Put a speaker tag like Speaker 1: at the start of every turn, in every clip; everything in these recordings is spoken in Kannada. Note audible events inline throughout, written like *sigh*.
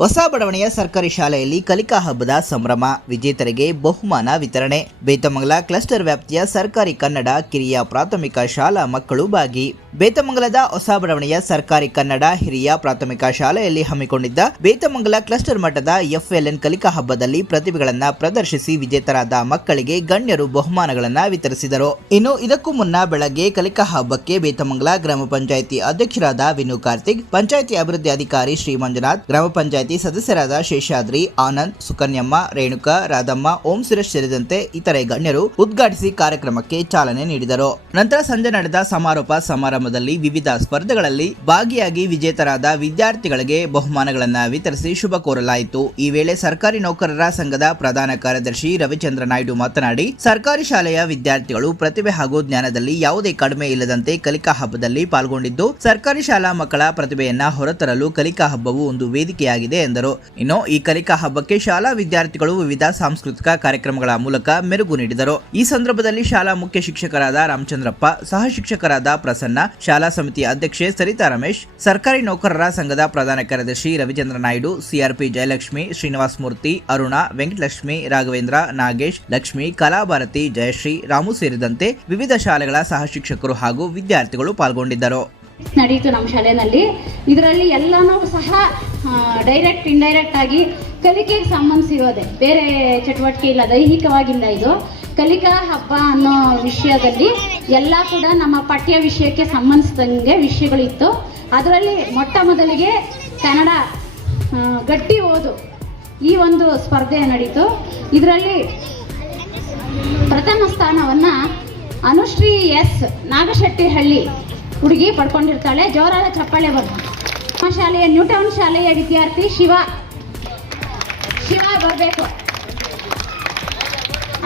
Speaker 1: ಹೊಸ ಬಡಾವಣೆಯ ಸರ್ಕಾರಿ ಶಾಲೆಯಲ್ಲಿ ಕಲಿಕಾ ಹಬ್ಬದ ಸಂಭ್ರಮ, ವಿಜೇತರಿಗೆ ಬಹುಮಾನ ವಿತರಣೆ. ಬೇತಮಂಗಲ ಕ್ಲಸ್ಟರ್ ವ್ಯಾಪ್ತಿಯ ಸರ್ಕಾರಿ ಕನ್ನಡ ಕಿರಿಯ ಪ್ರಾಥಮಿಕ ಶಾಲಾ ಮಕ್ಕಳು ಭಾಗಿ ಬೇತಮಂಗಲದ ಹೊಸ ಬಡಾವಣೆಯ ಸರ್ಕಾರಿ ಕನ್ನಡ ಹಿರಿಯ ಪ್ರಾಥಮಿಕ ಶಾಲೆಯಲ್ಲಿ ಹಮ್ಮಿಕೊಂಡಿದ್ದ ಬೇತಮಂಗಲ ಕ್ಲಸ್ಟರ್ ಮಟ್ಟದ ಎಫ್ಎಲ್ಎನ್ ಕಲಿಕಾ ಹಬ್ಬದಲ್ಲಿ ಪ್ರತಿಭೆಗಳನ್ನ ಪ್ರದರ್ಶಿಸಿ ವಿಜೇತರಾದ ಮಕ್ಕಳಿಗೆ ಗಣ್ಯರು ಬಹುಮಾನಗಳನ್ನ ವಿತರಿಸಿದರು. ಇನ್ನು ಇದಕ್ಕೂ ಮುನ್ನ ಬೆಳಗ್ಗೆ ಕಲಿಕಾ ಹಬ್ಬಕ್ಕೆ ಬೇತಮಂಗಲ ಗ್ರಾಮ ಪಂಚಾಯಿತಿ ಅಧ್ಯಕ್ಷರಾದ ವಿನು ಕಾರ್ತಿಕ್, ಪಂಚಾಯಿತಿ ಅಭಿವೃದ್ಧಿ ಅಧಿಕಾರಿ ಶ್ರೀ ಮಂಜುನಾಥ್ ಗ್ರಾಮ ಪಂಚಾಯಿತಿ ಸದಸ್ಯರಾದ ಶೇಷಾದ್ರಿ, ಆನಂದ್, ಸುಕನ್ಯಮ್ಮ, ರೇಣುಕಾ, ರಾಧಮ್ಮ, ಓಂ ಸುರೇಶ್ ಸೇರಿದಂತೆ ಇತರೆ ಗಣ್ಯರು ಉದ್ಘಾಟಿಸಿ ಕಾರ್ಯಕ್ರಮಕ್ಕೆ ಚಾಲನೆ ನೀಡಿದರು. ನಂತರ ಸಂಜೆ ನಡೆದ ಸಮಾರೋಪ ಸಮಾರಂಭದಲ್ಲಿ ವಿವಿಧ ಸ್ಪರ್ಧೆಗಳಲ್ಲಿ ಭಾಗಿಯಾಗಿ ವಿಜೇತರಾದ ವಿದ್ಯಾರ್ಥಿಗಳಿಗೆ ಬಹುಮಾನಗಳನ್ನು ವಿತರಿಸಿ ಶುಭ ಕೋರಲಾಯಿತು. ಈ ವೇಳೆ ಸರ್ಕಾರಿ ನೌಕರರ ಸಂಘದ ಪ್ರಧಾನ ಕಾರ್ಯದರ್ಶಿ ರವಿಚಂದ್ರ ನಾಯ್ಡು ಮಾತನಾಡಿ, ಸರ್ಕಾರಿ ಶಾಲೆಯ ವಿದ್ಯಾರ್ಥಿಗಳು ಪ್ರತಿಭೆ ಹಾಗೂ ಜ್ಞಾನದಲ್ಲಿ ಯಾವುದೇ ಕಡಿಮೆ ಇಲ್ಲದಂತೆ ಕಲಿಕಾ ಹಬ್ಬದಲ್ಲಿ ಪಾಲ್ಗೊಂಡಿದ್ದು, ಸರ್ಕಾರಿ ಶಾಲಾ ಮಕ್ಕಳ ಪ್ರತಿಭೆಯನ್ನ ಹೊರತರಲು ಕಲಿಕಾ ಹಬ್ಬವು ಒಂದು ವೇದಿಕೆಯಾಗಿದೆ. ಎಂದರು. ಇನ್ನು ಈ ಕಲಿಕಾ ಹಬ್ಬಕ್ಕೆ ಶಾಲಾ ವಿದ್ಯಾರ್ಥಿಗಳು ವಿವಿಧ ಸಾಂಸ್ಕೃತಿಕ ಕಾರ್ಯಕ್ರಮಗಳ ಮೂಲಕ ಮೆರುಗು ನೀಡಿದರು. ಈ ಸಂದರ್ಭದಲ್ಲಿ ಶಾಲಾ ಮುಖ್ಯ ಶಿಕ್ಷಕರಾದ ರಾಮಚಂದ್ರಪ್ಪ, ಸಹ ಶಿಕ್ಷಕರಾದ ಪ್ರಸನ್ನ, ಶಾಲಾ ಸಮಿತಿ ಅಧ್ಯಕ್ಷೆ ಸರಿತಾ ರಮೇಶ್, ಸರ್ಕಾರಿ ನೌಕರರ ಸಂಘದ ಪ್ರಧಾನ ಕಾರ್ಯದರ್ಶಿ ರವಿಚಂದ್ರ ನಾಯ್ಡು ಸಿಆರ್ಪಿ ಜಯಲಕ್ಷ್ಮಿ, ಶ್ರೀನಿವಾಸ್ ಮೂರ್ತಿ, ಅರುಣ, ವೆಂಕಟಲಕ್ಷ್ಮಿ, ರಾಘವೇಂದ್ರ, ನಾಗೇಶ್, ಲಕ್ಷ್ಮಿ, ಕಲಾಭಾರತಿ, ಜಯಶ್ರೀ, ರಾಮು ಸೇರಿದಂತೆ ವಿವಿಧ ಶಾಲೆಗಳ ಸಹ ಶಿಕ್ಷಕರು ಹಾಗೂ ವಿದ್ಯಾರ್ಥಿಗಳು ಪಾಲ್ಗೊಂಡಿದ್ದರು.
Speaker 2: ನಡೀತು ನಮ್ಮ ಶಾಲೆಯಲ್ಲಿ ಇದರಲ್ಲಿ ಎಲ್ಲನೂ ಸಹ ಡೈರೆಕ್ಟ್ ಇಂಡೈರೆಕ್ಟ್ ಆಗಿ ಕಲಿಕೆಗೆ ಸಂಬಂಧಿಸಿರೋದೆ. ಬೇರೆ ಚಟುವಟಿಕೆ ಇಲ್ಲ, ದೈಹಿಕವಾಗಿಲ್ಲ ಇದು. ಕಲಿಕಾ ಹಬ್ಬ ಅನ್ನೋ ವಿಷಯದಲ್ಲಿ ಎಲ್ಲ ಕೂಡ ನಮ್ಮ ಪಠ್ಯ ವಿಷಯಕ್ಕೆ ಸಂಬಂಧಿಸಿದಂಗೆ ವಿಷಯಗಳಿತ್ತು. ಅದರಲ್ಲಿ ಮೊಟ್ಟ ಮೊದಲಿಗೆ ಕನ್ನಡ ಗಟ್ಟಿ ಓದು ಈ ಒಂದು ಸ್ಪರ್ಧೆ ನಡೀತು. ಇದರಲ್ಲಿ ಪ್ರಥಮ ಸ್ಥಾನವನ್ನು ಅನುಶ್ರೀ ಎಸ್ ನಾಗಶೆಟ್ಟಿಹಳ್ಳಿ ಹುಡುಗಿ ಪಡ್ಕೊಂಡಿರ್ತಾಳೆ. ಜೋರಾದ ಚಪ್ಪಾಳೆ ಬರ್ಬೋದು ನಮ್ಮ ಶಾಲೆಯ, ನ್ಯೂಟೌನ್ ಶಾಲೆಯ ವಿದ್ಯಾರ್ಥಿ ಶಿವ. ಶಿವ ಬರಬೇಕು.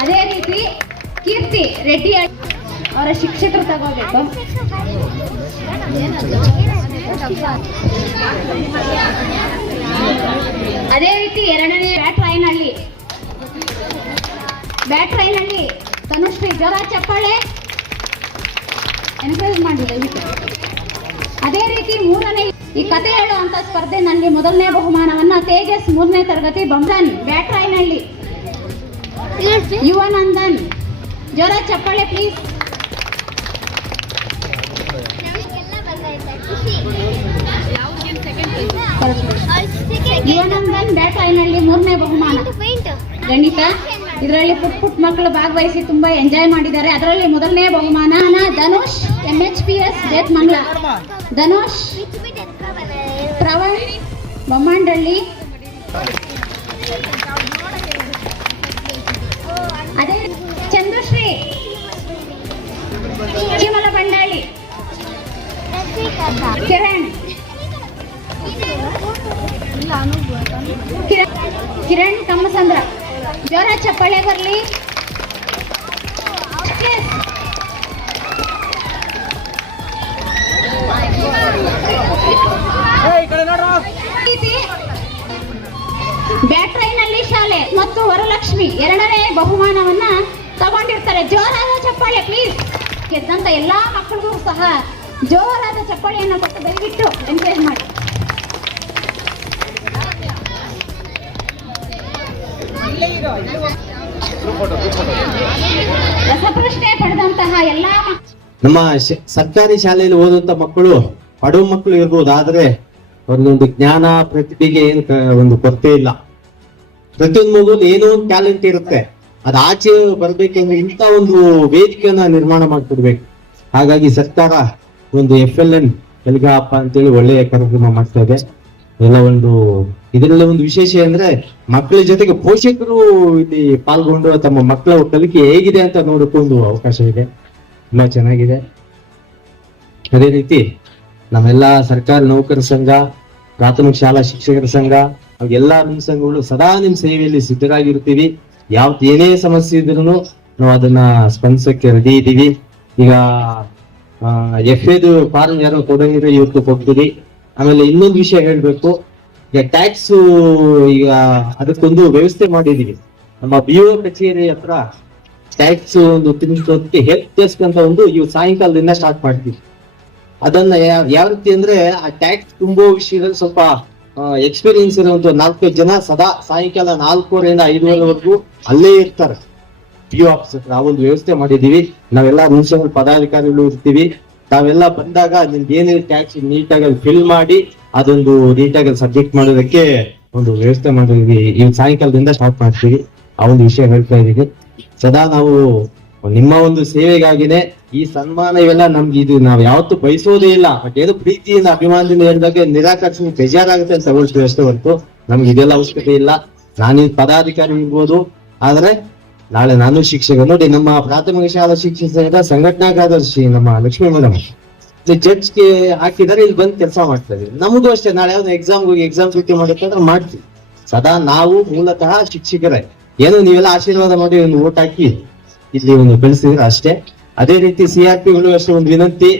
Speaker 2: ಅದೇ ರೀತಿ ಕೀರ್ತಿ ರೆಡ್ಡಿ ಅವರ ಶಿಕ್ಷಕರು ತಗೋಬೇಕು. ಅದೇ ರೀತಿ ಎರಡನೇ ಬ್ಯಾಟ್ರೈನಲ್ಲಿ ತನುಶ್ರೀ ಜ್ವರ ಚಪ್ಪಾಳೆ. ಎನ್ಕರೇಜ್ ಮಾಡಿ ದಯವಿಟ್ಟು ಅದೇ ರೀತಿ ಮೂರನೇ ಈ ಕತೆ ಹೇಳುವಂತ ಸ್ಪರ್ಧೆನಲ್ಲಿ ಮೊದಲನೇ ಬಹುಮಾನವನ್ನ ತೇಜಸ್ ಮೂರನೇ ತರಗತಿ ಬಂಧನ್ ಬ್ಯಾಟ್ರೈನಲ್ಲಿ ಯುವನಂದನ್ ಜ್ವರ ಚಪ್ಪಾಳೆ ಪ್ಲೀಸ್ ಯುವನಂದನ್ ಬ್ಯಾಟ್ರೈನಲ್ಲಿ ಮೂರನೇ ಬಹುಮಾನ. ಗಣಿತ. ಇದರಲ್ಲಿ ಪುಟ್ ಪುಟ್ ಮಕ್ಕಳು ಭಾಗವಹಿಸಿ ತುಂಬಾ ಎಂಜಾಯ್ ಮಾಡಿದ್ದಾರೆ. ಅದರಲ್ಲಿ ಮೊದಲನೇ ಬಹುಮಾನ Dhanush M H P S ಜೇತ್ ಮಂಗ್ಲ ಧನುಷ್, ಪ್ರವಣ್ ಬೊಮ್ಮಂಡಳ್ಳಿ ಅದೇ ಚಂದ್ರಶ್ರೀ, ಚಿಮಲ ಕಿರಣ್ ಕಿರಣ್ ಕಮ್ಮಸಂದ್ರ. ಜೋರ ಚಪ್ಪಾಳೆ ಬರಲಿ. ಬ್ಯಾಟ್ರೈನಲ್ಲಿ ಶಾಲೆ ಮತ್ತು ವರಲಕ್ಷ್ಮಿ ಎರಡನೇ ಬಹುಮಾನವನ್ನ ತಗೊಂಡಿರ್ತಾರೆ. ಜೋರಾದ ಚಪ್ಪಾಳೆ ಪ್ಲೀಸ್ ಗೆದ್ದಂತ ಎಲ್ಲಾ ಮಕ್ಕಳಿಗೂ ಸಹ ಜೋರಾದ ಚಪ್ಪಾಳೆಯನ್ನು ಕೊಟ್ಟು ದಯವಿಟ್ಟು ಎನ್ಕರೇಜ್ ಮಾಡಿ. ರಸಪ್ರಶ್ನೆ ಪಡೆದಂತಹ ಎಲ್ಲಾ ಮಕ್ಕಳು
Speaker 3: ನಮ್ಮ ಶ- ಸರ್ಕಾರಿ ಶಾಲೆಯಲ್ಲಿ ಓದುವಂತ ಮಕ್ಕಳು ಪಡುವ ಮಕ್ಕಳು ಇರ್ಬೋದು ಆದ್ರೆ ಅವ್ರದೊಂದು ಜ್ಞಾನ ಪ್ರತಿಭೆಗೆ ಏನು ಕ- ಒಂದು ಕೊರತೆ ಇಲ್ಲ. ಪ್ರತಿಯೊಂದು ಮಗುಲ್ ಏನೋ ಒಂದು ಟ್ಯಾಲೆಂಟ್ ಇರುತ್ತೆ. ಅದು ಆಚೆ ಬರ್ಬೇಕಂದ್ರೆ ಇಂಥ ಒಂದು ವೇದಿಕೆಯನ್ನ ನಿರ್ಮಾಣ ಮಾಡ್ತಿರ್ಬೇಕು ಹಾಗಾಗಿ ಸರ್ಕಾರ ಒಂದು ಎಫ್ ಎಲ್ ಎನ್ ಹಬ್ಬ ಅಂತೇಳಿ ಒಳ್ಳೆಯ ಕಾರ್ಯಕ್ರಮ ಮಾಡ್ತಾ ಇದೆ. ಎಲ್ಲ ಒಂದು ಇದರಲ್ಲಿ ಒಂದು ವಿಶೇಷ ಅಂದ್ರೆ ಮಕ್ಕಳ ಜೊತೆಗೆ ಪೋಷಕರು ಇಲ್ಲಿ ಪಾಲ್ಗೊಂಡು ತಮ್ಮ ಮಕ್ಕಳ ಕಲಿಕೆ ಹೇಗಿದೆ ಅಂತ ನೋಡಿಕೊಂಡು ಒಂದು ಅವಕಾಶ ಇದೆ. ತುಂಬಾ ಚೆನ್ನಾಗಿದೆ. ಅದೇ ರೀತಿ ನಮ್ಮೆಲ್ಲ ಸರ್ಕಾರಿ ನೌಕರ ಸಂಘ, ಪ್ರಾಥಮಿಕ ಶಾಲಾ ಶಿಕ್ಷಕರ ಸಂಘ ಎಲ್ಲಾ ನಿಮ್ಮ ಸಂಘಗಳು ಸದಾ ನಿಮ್ ಸೇವೆಯಲ್ಲಿ ಸಿದ್ಧರಾಗಿರ್ತೀವಿ ಯಾವ್ದು ಏನೇ ಸಮಸ್ಯೆ ಇದ್ರೂ ನಾವು ಅದನ್ನ ಸ್ಪಂದಿಸಕ್ಕೆ ರೆಡಿ ಇದ್ದೀವಿ. ಈಗ ಎಫ್ ಎದು ಫಾರ್ಮ್ ಯಾರೋ ಕೊಡಂಗಿದ್ರೆ ಇವತ್ತು ಕೊಡ್ತೀವಿ ಆಮೇಲೆ ಇನ್ನೊಂದು ವಿಷಯ ಹೇಳ್ಬೇಕು. ಟ್ಯಾಕ್ಸ್ ಈಗ ಅದಕ್ಕೊಂದು ವ್ಯವಸ್ಥೆ ಮಾಡಿದೀವಿ. ನಮ್ಮ ಬಿ ಕಚೇರಿ ಹತ್ರ ಟ್ಯಾಕ್ಸ್ ಒಂದು ತಿನ್ಸೋದಕ್ಕೆ ಹೆಲ್ಪ್ ಡೆಸ್ಕ್ ಅಂತ ಒಂದು ಇವು ಸಾಯಂಕಾಲದಿಂದ ಸ್ಟಾರ್ಟ್ ಮಾಡ್ತೀವಿ. ಅದನ್ನ ಯಾವ ರೀತಿ ಅಂದ್ರೆ ಆ ಟ್ಯಾಕ್ಸ್ ತುಂಬೋ ವಿಷಯದಲ್ಲಿ ಸ್ವಲ್ಪ ಎಕ್ಸ್ಪೀರಿಯನ್ಸ್ ಇರುವಂತ ನಾಲ್ಕೈದು ಜನ ಸದಾ ಸಾಯಂಕಾಲ ನಾಲ್ಕೂವರೆಯಿಂದ ಐದುವರೆವರೆಗೂ ಅಲ್ಲೇ ಇರ್ತಾರೆ. ಪಿ ಒ ಆಫೀಸ್ ಹತ್ರ ಆ ಒಂದು ವ್ಯವಸ್ಥೆ ಮಾಡಿದೀವಿ. ನಾವೆಲ್ಲ ಮುನ್ಸಿಪಲ್ ಪದಾಧಿಕಾರಿಗಳು ಇರ್ತೀವಿ. ತಾವೆಲ್ಲ ಬಂದಾಗ ನಿಮ್ಗೆ ಏನೇನು ಟ್ಯಾಕ್ಸ್ ನೀಟಾಗಿ ಫಿಲ್ ಮಾಡಿ ಅದೊಂದು ನೀಟಾಗಿ ಸಬ್ಜೆಕ್ಟ್ ಮಾಡೋದಕ್ಕೆ ಒಂದು ವ್ಯವಸ್ಥೆ ಮಾಡಿದ್ವಿ ಈ ಸಾಯಂಕಾಲದಿಂದ ಸ್ಟಾರ್ಟ್ ಮಾಡ್ತೀವಿ. ಆ ಒಂದು ವಿಷಯ ಹೇಳ್ತಾ ಇದೀವಿ ಸದಾ ನಾವು ನಿಮ್ಮ ಒಂದು ಸೇವೆಗಾಗಿನೇ ಈ ಸನ್ಮಾನ ಇವೆಲ್ಲ ನಮ್ಗೆ ಇದು ನಾವ್ ಯಾವತ್ತೂ ಬಯಸೋದೇ ಇಲ್ಲ. ಬಟ್ ಏನು ಪ್ರೀತಿಯಿಂದ, ಅಭಿಮಾನದಿಂದ ಹೇಳಿದಾಗ ನಿರಾಕರಿಸಿ ಬೇಜಾರಾಗುತ್ತೆ ಅಂತ ತಗೊಳ್ತೀವಿ ಅಷ್ಟೇ ಹೊರತು. ನಮ್ಗೆ ಇದೆಲ್ಲ ಅವಶ್ಯಕತೆ ಇಲ್ಲ. ನಾನು ಪದಾಧಿಕಾರಿ ಇರ್ಬೋದು. ಆದ್ರೆ ನಾಳೆ ನಾನು ಶಿಕ್ಷಕ ನೋಡಿ ನಮ್ಮ ಪ್ರಾಥಮಿಕ ಶಾಲಾ ಶಿಕ್ಷಕ ಸಂಘಟನಾ ಕಾರ್ಯದರ್ಶಿ ನಮ್ಮ ಲಕ್ಷ್ಮೀ ಮೇಡಮ್ ಜಡ್ಜ್ಗೆ ಹಾಕಿದಾರೆ ಇಲ್ಲಿ ಬಂದು ಕೆಲಸ ಮಾಡ್ತಾ ಇದೀವಿ ನಮಗೂ ಅಷ್ಟೇ, ನಾಳೆ ಯಾವ್ದು ಎಕ್ಸಾಮ್ ಹೋಗಿ ಎಕ್ಸಾಮ್ ಪ್ರೀತಿ ಮಾಡಬೇಕಂದ್ರೆ ಮಾಡ್ತೀವಿ. ಸದಾ ನಾವು ಮೂಲತಃ ಶಿಕ್ಷಕರೇ. ಏನು ನೀವೆಲ್ಲ ಆಶೀರ್ವಾದ ಮಾಡಿ ಒಂದು ಓಟ್ ಹಾಕಿ ಇಲ್ಲಿ ಒಂದು ಬೆಳೆಸಿದ್ರೆ ಅಷ್ಟೇ. ಅದೇ ರೀತಿ ಸಿ ಆರ್ ಪಿಗಳು ಅಷ್ಟೇ ಒಂದು ವಿನಂತಿ.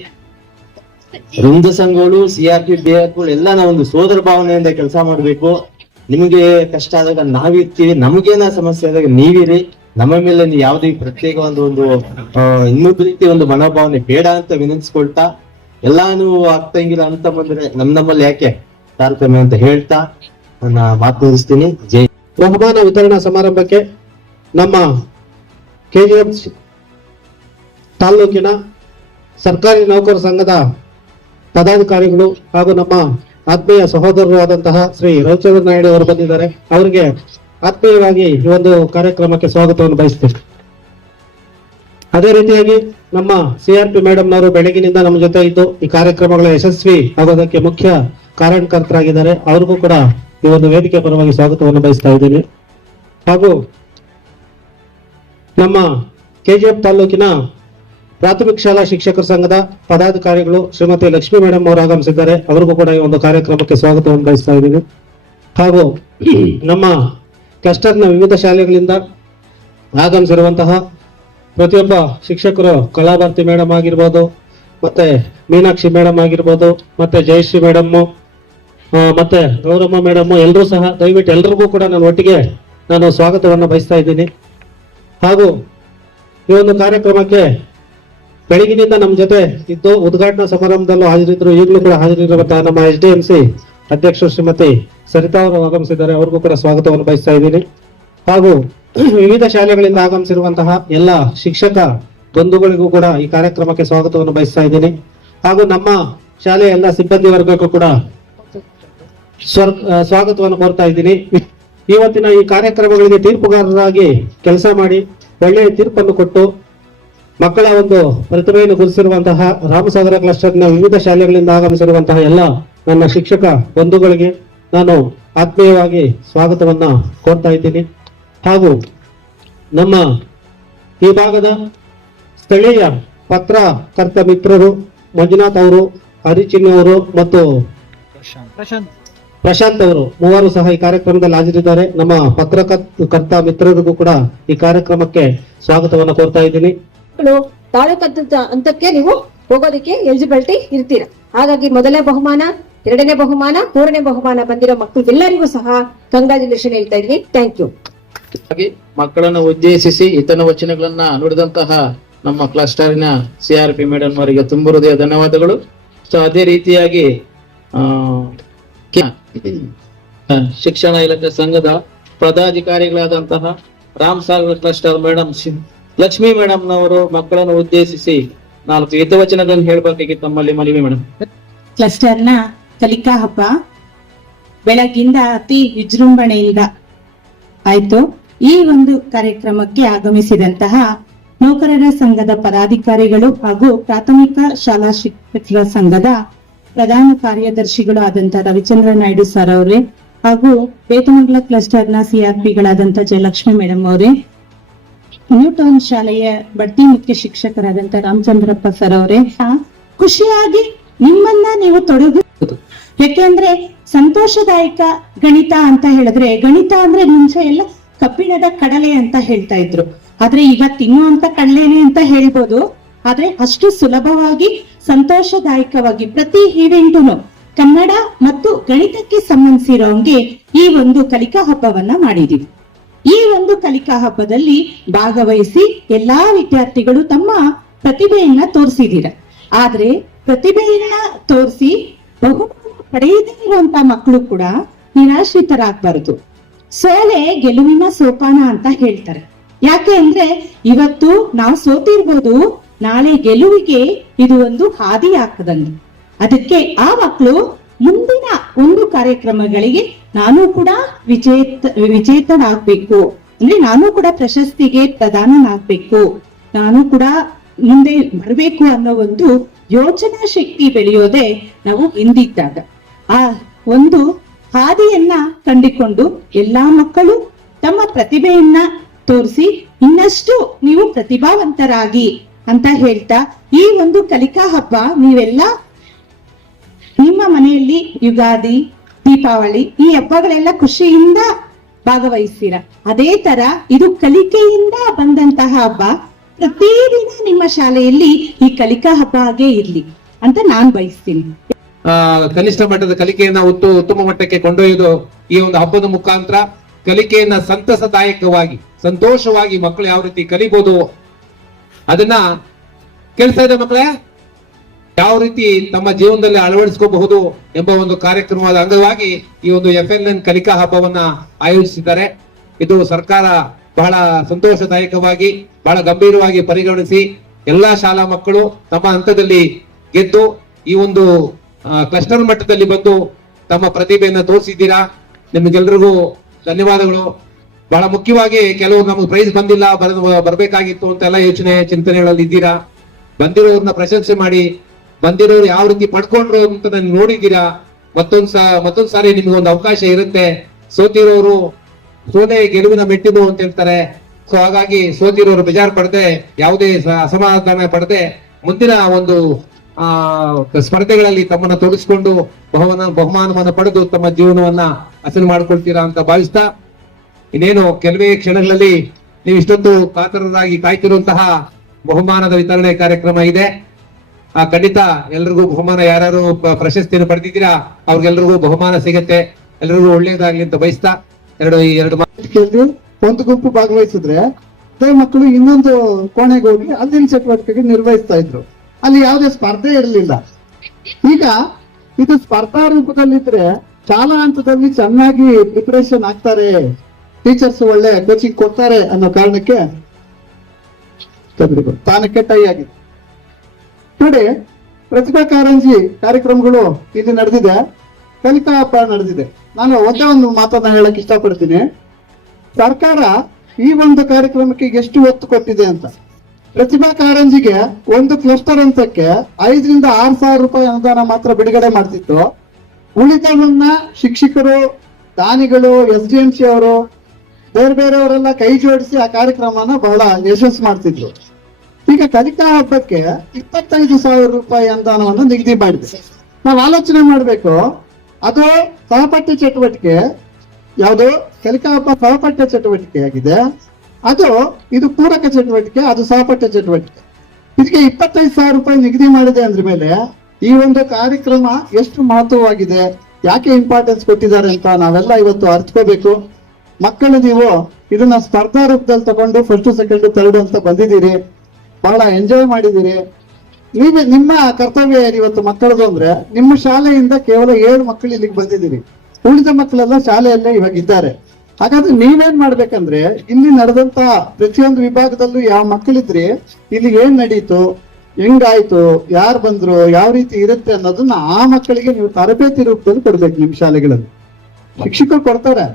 Speaker 3: ವೃಂದ ಸಂಘಗಳು C R P B R ಪಿಗಳು ಎಲ್ಲ ನಾವು ಒಂದು ಸೋದರ ಭಾವನೆಯಿಂದ ಕೆಲಸ ಮಾಡಬೇಕು. ನಿಮಗೆ ಕಷ್ಟ ಆದಾಗ ನಾವಿರ್ತೀವಿ. ನಮಗೇನ ಸಮಸ್ಯೆ ಆದಾಗ ನೀವಿರಿ. ನಮ್ಮ ಮೇಲೆ ಯಾವುದೇ ಪ್ರತ್ಯೇಕವಾದ ಒಂದು ಒಂದು ಇನ್ನೊಬ್ಬ ರೀತಿ ಒಂದು ಮನೋಭಾವನೆ ಬೇಡ ಅಂತ ವಿನಂತಿಸ್ಕೊಳ್ತಾ ಎಲ್ಲಾನು ಆಗ್ತಂಗಿಲ್ಲ ಅಂತ ಬಂದ್ರೆ ನಮ್ ನಮ್ಮಲ್ಲಿ ಯಾಕೆ ತಾರತಮ್ಯ ಅಂತ ಹೇಳ್ತಾ ನನ್ನ ಮಾತು ಜೈ
Speaker 4: ಬಹುಮಾನ ವಿತರಣಾ ಸಮಾರಂಭಕ್ಕೆ ನಮ್ಮ ಕೆಜಿಎಫ್ ತಾಲ್ಲೂಕಿನ ಸರ್ಕಾರಿ ನೌಕರ ಸಂಘದ ಪದಾಧಿಕಾರಿಗಳು ಹಾಗೂ ನಮ್ಮ ಆತ್ಮೀಯ ಸಹೋದರರು ಆದಂತಹ ಶ್ರೀ ರವಿಚಂದ್ರ ನಾಯ್ಡು ಅವರು ಬಂದಿದ್ದಾರೆ. ಅವರಿಗೆ ಆತ್ಮೀಯವಾಗಿ ಈ ಒಂದು ಕಾರ್ಯಕ್ರಮಕ್ಕೆ ಸ್ವಾಗತವನ್ನು ಬಯಸ್ತೇನೆ. ಅದೇ ರೀತಿಯಾಗಿ ನಮ್ಮ ಸಿ ಆರ್ ಪಿ ಮೇಡಮ್ನವರು ಬೆಳಗಿನಿಂದ ನಮ್ಮ ಜೊತೆ ಇದ್ದು ಈ ಕಾರ್ಯಕ್ರಮಗಳ ಯಶಸ್ವಿ ಆಗೋದಕ್ಕೆ ಮುಖ್ಯ ಕಾರಣಕರ್ತರಾಗಿದ್ದಾರೆ. ಅವ್ರಿಗೂ ಕೂಡ ಈ ಒಂದು ವೇದಿಕೆ ಪರವಾಗಿ ಸ್ವಾಗತವನ್ನು ಬಯಸ್ತಾ ಇದ್ದೀನಿ. ಹಾಗೂ ನಮ್ಮ ಕೆಜಿಎಫ್ ತಾಲೂಕಿನ ಪ್ರಾಥಮಿಕ ಶಾಲಾ ಶಿಕ್ಷಕರ ಸಂಘದ ಪದಾಧಿಕಾರಿಗಳು ಶ್ರೀಮತಿ ಲಕ್ಷ್ಮೀ ಮೇಡಮ್ ಅವರು ಆಗಮಿಸಿದ್ದಾರೆ. ಅವರಿಗೂ ಕೂಡ ಈ ಒಂದು ಕಾರ್ಯಕ್ರಮಕ್ಕೆ ಸ್ವಾಗತವನ್ನು ಬಯಸ್ತಾ ಇದ್ದೀನಿ. ಹಾಗೂ ನಮ್ಮ ಕ್ಲಸ್ಟರ್ನ ವಿವಿಧ ಶಾಲೆಗಳಿಂದ ಆಗಮಿಸಿರುವಂತಹ ಪ್ರತಿಯೊಬ್ಬ ಶಿಕ್ಷಕರು ಕಲಾಭಾರತಿ ಮೇಡಮ್ ಆಗಿರ್ಬೋದು, ಮತ್ತೆ ಮೀನಾಕ್ಷಿ ಮೇಡಮ್ ಆಗಿರ್ಬೋದು, ಮತ್ತೆ ಜಯಶ್ರೀ ಮೇಡಮ್ ಮತ್ತೆ ಗೌರಮ್ಮ ಮೇಡಮ್ ಎಲ್ಲರೂ ಸಹ ದಯವಿಟ್ಟು ಎಲ್ರಿಗೂ ಕೂಡ ನಾನು ಒಟ್ಟಿಗೆ ನಾನು ಸ್ವಾಗತವನ್ನು ಬಯಸ್ತಾ ಇದ್ದೀನಿ. ಹಾಗೂ ಈ ಒಂದು ಕಾರ್ಯಕ್ರಮಕ್ಕೆ ಬೆಳಗಿನಿಂದ ನಮ್ಮ ಜೊತೆ ಇದ್ದು ಉದ್ಘಾಟನಾ ಸಮಾರಂಭದಲ್ಲೂ ಹಾಜರಿದ್ರು ಈಗಲೂ ಕೂಡ ಹಾಜರಿರುವಂತಹ ನಮ್ಮ ಎಚ್ ಡಿ ಎಂ ಸಿ ಅಧ್ಯಕ್ಷರು ಶ್ರೀಮತಿ ಸರಿತಾ ಅವರು ಆಗಮಿಸಿದ್ದಾರೆ. ಅವ್ರಿಗೂ ಕೂಡ ಸ್ವಾಗತವನ್ನು ಬಯಸ್ತಾ ಇದ್ದೀನಿ. ಹಾಗೂ *coughs* ವಿವಿಧ ಶಾಲೆಗಳಿಂದ ಆಗಮಿಸಿರುವಂತಹ ಎಲ್ಲ ಶಿಕ್ಷಕ ಬಂಧುಗಳಿಗೂ ಕೂಡ ಈ ಕಾರ್ಯಕ್ರಮಕ್ಕೆ ಸ್ವಾಗತವನ್ನು ಬಯಸ್ತಾ ಇದ್ದೀನಿ. ಹಾಗೂ ನಮ್ಮ ಶಾಲೆಯ ಎಲ್ಲ ಸಿಬ್ಬಂದಿ ವರ್ಗಕ್ಕೂ ಕೂಡ ಸ್ವಾಗತವನ್ನು ಕೋರ್ತಾ ಇದ್ದೀನಿ. ಇವತ್ತಿನ ಈ ಕಾರ್ಯಕ್ರಮಗಳಿಗೆ ತೀರ್ಪುಗಾರರಾಗಿ ಕೆಲಸ ಮಾಡಿ ಒಳ್ಳೆಯ ತೀರ್ಪನ್ನು ಕೊಟ್ಟು ಮಕ್ಕಳ ಒಂದು ಪ್ರತಿಭೆಯನ್ನು ಗುರುತಿಸಿರುವಂತಹ ರಾಮಸಾಗರ ಕ್ಲಸ್ಟರ್ನ ವಿವಿಧ ಶಾಲೆಗಳಿಂದ ಆಗಮಿಸಿರುವಂತಹ ಎಲ್ಲ ನನ್ನ ಶಿಕ್ಷಕ ಬಂಧುಗಳಿಗೆ ನಾನು ಆತ್ಮೀಯವಾಗಿ ಸ್ವಾಗತವನ್ನ ಕೋರ್ತಾ ಇದ್ದೀನಿ. ಹಾಗೂ ನಮ್ಮ ಈ ಭಾಗದ ಸ್ಥಳೀಯ ಪತ್ರಕರ್ತ ಮಿತ್ರರು ಮಂಜುನಾಥ್ ಅವರು ಹರಿಚಿನ್ನು ಅವರು ಮತ್ತು ಪ್ರಶಾಂತ್. ಅವರು ಮೂವರು ಸಹ ಈ ಕಾರ್ಯಕ್ರಮದಲ್ಲಿ ಹಾಜರಿದ್ದಾರೆ. ನಮ್ಮ ಪತ್ರಕರ್ತ ಮಿತ್ರರಿಗೂ ಕೂಡ ಈ ಕಾರ್ಯಕ್ರಮಕ್ಕೆ ಸ್ವಾಗತವನ್ನು ಕೋರ್ತಾ ಇದ್ದೀನಿ.
Speaker 5: ತಾಲೂಕು ಹಂತಕ್ಕೆ ನೀವು ಹೋಗೋದಕ್ಕೆ ಎಲಿಜಿಬಿಲಿಟಿ ಇರ್ತೀರ. ಹಾಗಾಗಿ ಮೊದಲನೇ ಬಹುಮಾನ ಎರಡನೇ ಬಹುಮಾನ ಮೂರನೇ ಬಹುಮಾನ ಬಂದಿರೋ ಮಕ್ಕಳಿಗೆಲ್ಲರಿಗೂ ಸಹ ಕಂಗ್ರಾಚುಲೇಷನ್ ಹೇಳ್ತಾ ಇದ್ದೀನಿ. ಥ್ಯಾಂಕ್ ಯು
Speaker 6: ಮಕ್ಕಳನ್ನು ಉದ್ದೇಶಿಸಿ ಇತನ ವಚನಗಳನ್ನ ನುಡಿದಂತಹ ನಮ್ಮ ಕ್ಲಸ್ಟರಿನ ಸಿ ಆರ್ ಪಿ ಮೇಡಮ್ ಅವರಿಗೆ ತುಂಬ ಹೃದಯ ಧನ್ಯವಾದಗಳು. ಸೊ ಅದೇ ರೀತಿಯಾಗಿ ಆ, ಶಿಕ್ಷಣ ಇಲಾಖೆ ಸಂಘದ ಪದಾಧಿಕಾರಿಗಳಾದಂತಹ Ram Sagar cluster madam Lakshmi madam ನವರು ಮಕ್ಕಳನ್ನು ಉದ್ದೇಶಿಸಿ ನಾಲ್ಕು ಹಿತವಚನಗಳನ್ನು ಹೇಳಬೇಕಾಗಿತ್ತು ತಮ್ಮಲ್ಲಿ ಮನವಿ ಮೇಡಮ್
Speaker 7: ಕ್ಲಸ್ಟರ್ನ ಕಲಿಕಾ ಹಬ್ಬ ಬೆಳಗ್ಗಿಂದ ಅತಿ ವಿಜೃಂಭಣೆಯಿಂದ ಆಯ್ತು. ಈ ಒಂದು ಕಾರ್ಯಕ್ರಮಕ್ಕೆ ಆಗಮಿಸಿದಂತಹ ನೌಕರರ ಸಂಘದ ಪದಾಧಿಕಾರಿಗಳು ಹಾಗೂ ಪ್ರಾಥಮಿಕ ಶಾಲಾ ಶಿಕ್ಷಕರ ಸಂಘದ ಪ್ರಧಾನ ಕಾರ್ಯದರ್ಶಿಗಳು ಆದಂತಹ ರವಿಚಂದ್ರ ನಾಯ್ಡು ಸರ್ ಅವರೇ ಹಾಗೂ ಬೇತಮಂಗಲ ಕ್ಲಸ್ಟರ್ನ ಸಿಆರ್ಪಿಗಳಾದಂತಹ ಜಯಲಕ್ಷ್ಮಿ ಮೇಡಮ್ ಅವರೇ, ನ್ಯೂಟೌನ್ ಶಾಲೆಯ ಬಡ್ತಿ ಮುಖ್ಯ ಶಿಕ್ಷಕರಾದಂತ ರಾಮಚಂದ್ರಪ್ಪ ಸರ್ ಅವರೇ. ಖುಷಿಯಾಗಿ ನಿಮ್ಮನ್ನ ನೀವು ತೊಡಗು ಯಾಕೆಂದ್ರೆ ಸಂತೋಷದಾಯಕ ಗಣಿತ ಅಂತ ಹೇಳಿದ್ರೆ ಗಣಿತ ಅಂದ್ರೆ ಮುಂಚೆ ಎಲ್ಲ ಕಬ್ಬಿಣದ ಕಡಲೆ ಅಂತ ಹೇಳ್ತಾ ಇದ್ರು. ಆದ್ರೆ ಈಗ ತಿನ್ನುವಂತ ಕಡಲೆನೆ ಅಂತ ಹೇಳ್ಬೋದು. ಆದ್ರೆ ಅಷ್ಟು ಸುಲಭವಾಗಿ, ಸಂತೋಷದಾಯಕವಾಗಿ ಪ್ರತಿ ಈವೆಂಟುನು ಕನ್ನಡ ಮತ್ತು ಗಣಿತಕ್ಕೆ ಸಂಬಂಧಿಸಿರೋಂಗೆ ಈ ಒಂದು ಕಲಿಕಾ ಹಬ್ಬವನ್ನ ಮಾಡಿದೀವಿ. ಈ ಒಂದು ಕಲಿಕಾ ಹಬ್ಬದಲ್ಲಿ ಭಾಗವಹಿಸಿ ಎಲ್ಲಾ ವಿದ್ಯಾರ್ಥಿಗಳು ತಮ್ಮ ಪ್ರತಿಭೆಯನ್ನ ತೋರಿಸಿದೀರ. ಆದ್ರೆ ಪ್ರತಿಭೆಯನ್ನ ತೋರಿಸಿ ಬಹುಮಾನ ಪಡೆಯದೇ ಇರುವಂತ ಮಕ್ಕಳು ಕೂಡ ನಿರಾಶ್ರಿತರಾಗಬಾರದು. ಸೋಲೆ ಗೆಲುವಿನ ಸೋಪಾನ ಅಂತ ಹೇಳ್ತಾರೆ. ಯಾಕೆ ಅಂದ್ರೆ ಇವತ್ತು ನಾವು ಸೋತಿರ್ಬೋದು, ನಾಳೆ ಗೆಲುವಿಗೆ ಇದು ಒಂದು ಹಾದಿ ಹಾಕದಂದು ಅದಕ್ಕೆ ಆ ಮಕ್ಕಳು ಮುಂದಿನ ಒಂದು ಕಾರ್ಯಕ್ರಮಗಳಿಗೆ ನಾನು ಕೂಡ ವಿಜೇತ, ವಿಜೇತನಾಗ್ಬೇಕು. ಅಂದ್ರೆ ನಾನು ಕೂಡ ಪ್ರಶಸ್ತಿಗೆ ಪ್ರಧಾನನಾಗ್ಬೇಕು. ನಾನು ಕೂಡ ಮುಂದೆ ಬರಬೇಕು ಅನ್ನೋ ಒಂದು ಯೋಚನಾ ಶಕ್ತಿ ಬೆಳೆಯೋದೇ ನಾವು ಹಿಂದಿದ್ದಾಗ. ಆ ಒಂದು ಹಾದಿಯನ್ನ ಕಂಡುಕೊಂಡು ಎಲ್ಲಾ ಮಕ್ಕಳು ತಮ್ಮ ಪ್ರತಿಭೆಯನ್ನ ತೋರಿಸಿ ಇನ್ನಷ್ಟು ನೀವು ಪ್ರತಿಭಾವಂತರಾಗಿ ಅಂತ ಹೇಳ್ತಾ ಈ ಒಂದು ಕಲಿಕಾ ಹಬ್ಬ ನೀವೆಲ್ಲ ನಿಮ್ಮ ಮನೆಯಲ್ಲಿ ಯುಗಾದಿ, ದೀಪಾವಳಿ ಈ ಹಬ್ಬಗಳೆಲ್ಲ ಖುಷಿಯಿಂದ ಭಾಗವಹಿಸ್ತೀರ? ಅದೇ ತರ ಇದು ಕಲಿಕೆಯಿಂದ ಬಂದಂತಹ ಹಬ್ಬ. ಪ್ರತಿದಿನ ನಿಮ್ಮ ಶಾಲೆಯಲ್ಲಿ ಈ ಕಲಿಕಾ ಹಬ್ಬ ಹಾಗೆ ಇರ್ಲಿ ಅಂತ ನಾನ್ ಬಯಸ್ತೀನಿ.
Speaker 8: ಕನಿಷ್ಠ ಮಟ್ಟದ ಕಲಿಕೆಯನ್ನ ಉತ್ತು ಉತ್ತಮ ಮಟ್ಟಕ್ಕೆ ಕೊಂಡೊಯ್ಯೋದು ಈ ಒಂದು ಹಬ್ಬದ ಮುಖಾಂತರ ಕಲಿಕೆಯನ್ನ ಸಂತಸದಾಯಕವಾಗಿ, ಸಂತೋಷವಾಗಿ ಮಕ್ಕಳು ಯಾವ ರೀತಿ ಕಲಿಬಹುದು ಅದನ್ನ ಕೇಳ್ತಾ ಇದೆ ಮಕ್ಕಳೇ? ಯಾವ ರೀತಿ ತಮ್ಮ ಜೀವನದಲ್ಲಿ ಅಳವಡಿಸ್ಕೋಬಹುದು ಎಂಬ ಒಂದು ಕಾರ್ಯಕ್ರಮದ ಅಂಗವಾಗಿ ಈ ಒಂದು ಎಫ್ ಎಲ್ ಎನ್ ಕಲಿಕಾ ಹಬ್ಬವನ್ನ ಆಯೋಜಿಸಿದ್ದಾರೆ. ಇದು ಸರ್ಕಾರ ಬಹಳ ಸಂತೋಷದಾಯಕವಾಗಿ, ಬಹಳ ಗಂಭೀರವಾಗಿ ಪರಿಗಣಿಸಿ ಎಲ್ಲಾ ಶಾಲಾ ಮಕ್ಕಳು ತಮ್ಮ ಹಂತದಲ್ಲಿ ಗೆದ್ದು ಈ ಒಂದು ಕ್ಲಸ್ಟರ್ ಮಟ್ಟದಲ್ಲಿ ಬಂದು ತಮ್ಮ ಪ್ರತಿಭೆಯನ್ನು ತೋರಿಸಿದ್ದೀರಾ? ನಿಮಗೆಲ್ಲರಿಗೂ ಧನ್ಯವಾದಗಳು. ಬಹಳ ಮುಖ್ಯವಾಗಿ ಕೆಲವು ನಮಗೆ ಪ್ರೈಸ್ ಬಂದಿಲ್ಲ ಬರಬೇಕಾಗಿತ್ತು ಅಂತ ಅಂತೆಲ್ಲ ಯೋಚನೆ, ಚಿಂತನೆಗಳಲ್ಲಿ ಇದ್ದೀರಾ? ಬಂದಿರೋರನ್ನ ಪ್ರಶಂಸೆ ಮಾಡಿ, ಬಂದಿರೋರು ಯಾವ ರೀತಿ ಪಡ್ಕೊಂಡ್ರು ಅಂತ ನಾನು ನೋಡಿದ್ದೀರಾ? ಮತ್ತೊಂದ್ ಸ, ಮತ್ತೊಂದ್ ಸಾರಿ ನಿಮ್ಗೆ ಒಂದು ಅವಕಾಶ ಇರುತ್ತೆ. ಸೋತಿರೋರು ಸೋದೆ ಗೆಲುವಿನ ಮೆಟ್ಟಿದು ಅಂತ ಹೇಳ್ತಾರೆ. ಸೊ ಹಾಗಾಗಿ ಸೋತಿರೋರು ಬೇಜಾರು ಪಡದೆ, ಯಾವುದೇ ಅಸಮಾಧಾನ ಪಡದೆ ಮುಂದಿನ ಒಂದು ಆ, ಸ್ಪರ್ಧೆಗಳಲ್ಲಿ ತಮ್ಮನ್ನ ತೋರಿಸಿಕೊಂಡು ಬಹುಮಾನ ಬಹುಮಾನವನ್ನು ಪಡೆದು ತಮ್ಮ ಜೀವನವನ್ನ ಹಸನು ಮಾಡ್ಕೊಳ್ತೀರಾ ಅಂತ ಭಾವಿಸ್ತಾ, ಇನ್ನೇನು ಕೆಲವೇ ಕ್ಷಣಗಳಲ್ಲಿ ನೀವು ಇಷ್ಟೊಂದು ಕಾತರರಾಗಿ ಕಾಯ್ತಿರುವಂತಹ ಬಹುಮಾನದ ವಿತರಣೆ ಕಾರ್ಯಕ್ರಮ ಇದೆ. ಆ, ಖಂಡಿತ ಎಲ್ರಿಗೂ ಬಹುಮಾನ ಯಾರ್ಯಾರು ಪ್ರಶಸ್ತಿಯನ್ನು ಪಡೆದಿದ್ದೀರಾ, ಅವ್ರಿಗೆಲ್ರಿಗೂ ಬಹುಮಾನ ಸಿಗತ್ತೆ. ಎಲ್ರಿಗೂ ಒಳ್ಳೇದಾಗ್ಲಿ ಅಂತ ಬಯಸ್ತಾ, ಎರಡು ಎರಡು
Speaker 9: ಒಂದು ಗುಂಪು ಭಾಗವಹಿಸಿದ್ರೆ ಮಕ್ಕಳು ಇನ್ನೊಂದು ಕೋಣೆಗೆ ಹೋಗಿ, ಅಲ್ಲಿನ ಚಟುವಟಿಕೆಗೆ ನಿರ್ವಹಿಸ್ತಾ ಇದ್ರು. ಅಲ್ಲಿ ಯಾವುದೇ ಸ್ಪರ್ಧೆ ಇರಲಿಲ್ಲ. ಈಗ ಇದು ಸ್ಪರ್ಧಾ ರೂಪದಲ್ಲಿದ್ರೆ ಶಾಲಾ ಹಂತದಲ್ಲಿ ಚೆನ್ನಾಗಿ ಪ್ರಿಪರೇಷನ್ ಆಗ್ತಾರೆ. ಟೀಚರ್ಸ್ ಒಳ್ಳೆ ಕೋಚಿಂಗ್ ಕೊಡ್ತಾರೆ ಅನ್ನೋ ಕಾರಣಕ್ಕೆ ತಾನಕ್ಕೆ ಟೈ ಆಗಿದೆ ನೋಡಿ, ಪ್ರತಿಭಾ ಕಾರಂಜಿ ಕಾರ್ಯಕ್ರಮಗಳು ಇಲ್ಲಿ ನಡೆದಿದೆ. ಕಲಿತಾ ಹಬ್ಬ ನಡೆದಿದೆ. ನಾನು ಒಂದೇ ಒಂದು ಮಾತನ್ನ ಹೇಳಕ್ ಇಷ್ಟಪಡ್ತೀನಿ. ಸರ್ಕಾರ ಈ ಒಂದು ಕಾರ್ಯಕ್ರಮಕ್ಕೆ ಎಷ್ಟು ಒತ್ತು ಕೊಟ್ಟಿದೆ ಅಂತ. ಪ್ರತಿಭಾ ಕಾರಂಜಿಗೆ ಒಂದು ಕ್ಲಸ್ಟರ್ ಹಂತಕ್ಕೆ ಐದರಿಂದ ಆರು ಸಾವಿರ ರೂಪಾಯಿ ಅನುದಾನ ಮಾತ್ರ ಬಿಡುಗಡೆ ಮಾಡ್ತಿತ್ತು. ಉಳಿದವನ್ನ ಶಿಕ್ಷಕರು, ದಾನಿಗಳು, ಎಸ್ ಡಿ ಎಂ ಸಿ ಅವರು, ಬೇರೆ ಬೇರೆಯವರೆಲ್ಲ ಕೈ ಜೋಡಿಸಿ ಆ ಕಾರ್ಯಕ್ರಮನ ಬಹಳ ಯಶಸ್ಸು ಮಾಡ್ತಿದ್ರು. ಈಗ ಕಲಿಕಾ ಹಬ್ಬಕ್ಕೆ ಇಪ್ಪತ್ತೈದು ಸಾವಿರ ರೂಪಾಯಿ ಅನುದಾನವನ್ನು ನಿಗದಿ ಮಾಡಿದೆ. ನಾವು ಆಲೋಚನೆ ಮಾಡಬೇಕು, ಅದು ಸಹಪಠ್ಯ ಚಟುವಟಿಕೆ, ಯಾವುದು ಕಲಿಕಾ ಹಬ್ಬ ಸಹಪಠ್ಯ ಚಟುವಟಿಕೆ ಆಗಿದೆ ಅದು ಇದು ಪೂರಕ ಚಟುವಟಿಕೆ, ಅದು ಸಹಪಠ್ಯ ಚಟುವಟಿಕೆ. ಇದಕ್ಕೆ ಇಪ್ಪತ್ತೈದು ಸಾವಿರ ರೂಪಾಯಿ ನಿಗದಿ ಮಾಡಿದೆ ಅಂದ್ರ ಮೇಲೆ ಈ ಒಂದು ಕಾರ್ಯಕ್ರಮ ಎಷ್ಟು ಮಹತ್ವವಾಗಿದೆ, ಯಾಕೆ ಇಂಪಾರ್ಟೆನ್ಸ್ ಕೊಟ್ಟಿದ್ದಾರೆ ಅಂತ ನಾವೆಲ್ಲ ಇವತ್ತು ಅರ್ಥಕೋಬೇಕು ಮಕ್ಕಳು ನೀವು ಇದನ್ನ ಸ್ಪರ್ಧಾ ರೂಪದಲ್ಲಿ ತಗೊಂಡು ಫಸ್ಟ್ ಸೆಕೆಂಡ್ ಥರ್ಡ್ ಅಂತ ಬಂದಿದ್ದೀರಿ. ಬಹಳ ಎಂಜಾಯ್ ಮಾಡಿದ್ದೀರಿ. ನೀವು ನಿಮ್ಮ ಕರ್ತವ್ಯ ಏನು ಇವತ್ತು ಮಕ್ಕಳದು ಅಂದ್ರೆ, ನಿಮ್ಮ ಶಾಲೆಯಿಂದ ಕೇವಲ ಏಳು ಮಕ್ಕಳು ಇಲ್ಲಿಗೆ ಬಂದಿದ್ದೀರಿ. ಉಳಿದ ಮಕ್ಕಳೆಲ್ಲ ಶಾಲೆಯಲ್ಲೇ ಇವಾಗ ಇದ್ದಾರೆ. ಹಾಗಾದ್ರೆ ನೀವೇನ್ ಮಾಡ್ಬೇಕಂದ್ರೆ, ಇಲ್ಲಿ ನಡೆದಂತ ಪ್ರತಿಯೊಂದು ವಿಭಾಗದಲ್ಲೂ ಯಾವ ಮಕ್ಕಳಿದ್ರಿ, ಇಲ್ಲಿ ಏನ್ ನಡೀತು, ಹೆಂಗಾಯ್ತು, ಯಾರು ಬಂದ್ರು, ಯಾವ ರೀತಿ ಇರುತ್ತೆ ಅನ್ನೋದನ್ನ ಆ ಮಕ್ಕಳಿಗೆ ನೀವು ತರಬೇತಿ ರೂಪದಲ್ಲಿ ಕೊಡ್ಬೇಕು ನಿಮ್ ಶಾಲೆಗಳಲ್ಲಿ. ಶಿಕ್ಷಕರು ಕೊಡ್ತಾರೆ.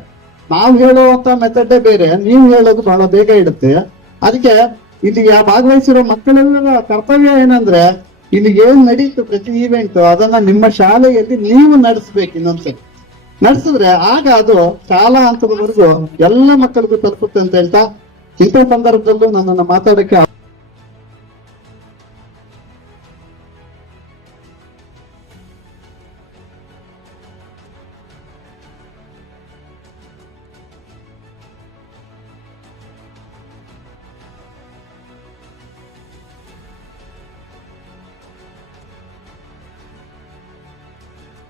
Speaker 9: ನಾವು ಹೇಳುವಂತ ಮೆಥಡೇ ಬೇರೆ, ನೀವು ಹೇಳೋದು ಬಹಳ ಬೇಗ ಇಡುತ್ತೆ. ಅದಕ್ಕೆ ಇಲ್ಲಿ ಯಾವ ಭಾಗವಹಿಸಿರೋ ಮಕ್ಕಳೆಲ್ಲರ ಕರ್ತವ್ಯ ಏನಂದ್ರೆ, ಇಲ್ಲಿ ಏನ್ ನಡೀತು ಪ್ರತಿ ಈವೆಂಟ್ ಅದನ್ನ ನಿಮ್ಮ ಶಾಲೆಯಲ್ಲಿ ನೀವು ನಡೆಸ್ಬೇಕು ಇನ್ನೊಂದ್ಸರಿ ನಡೆಸಿದ್ರೆ ಆಗ ಅದು ಶಾಲಾ ಹಂತದವರೆಗೂ ಎಲ್ಲ ಮಕ್ಕಳಿಗೂ ತಲುಪುತ್ತೆ ಅಂತ ಹೇಳ್ತಾ ಇಂಥ ಸಂದರ್ಭದಲ್ಲೂ ನನ್ನನ್ನು ಮಾತಾಡಕ್ಕೆ